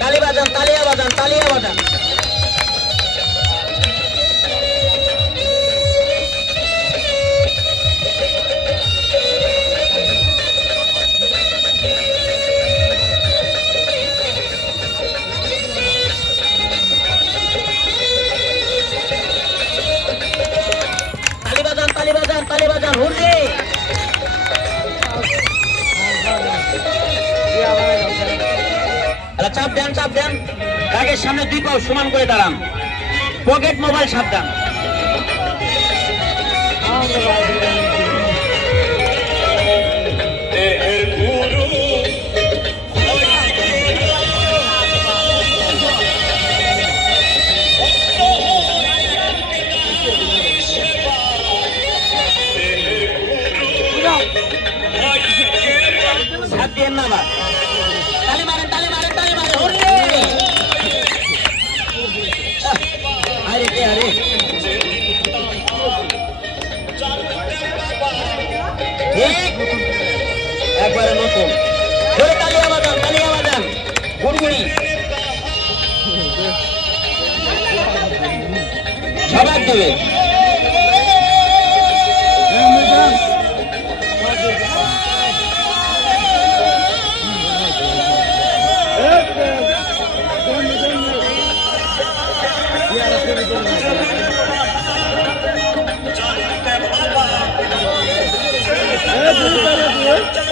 তালি বাজান তালিয়া বাজান তালিয়া বাজান। তালি বাজান তালি বাজান তালি বাজান হুররে। চাপ দেন চাপ দেন। ব্যাগের সামনে দুই পাও সমান করে দাঁড়ান। পকেট মোবাইল সাবধান। না একবারে নতুন ধরে তালি আবাদান তালি আবাদান গুড়গুড়ি সবার দেবে Thank you.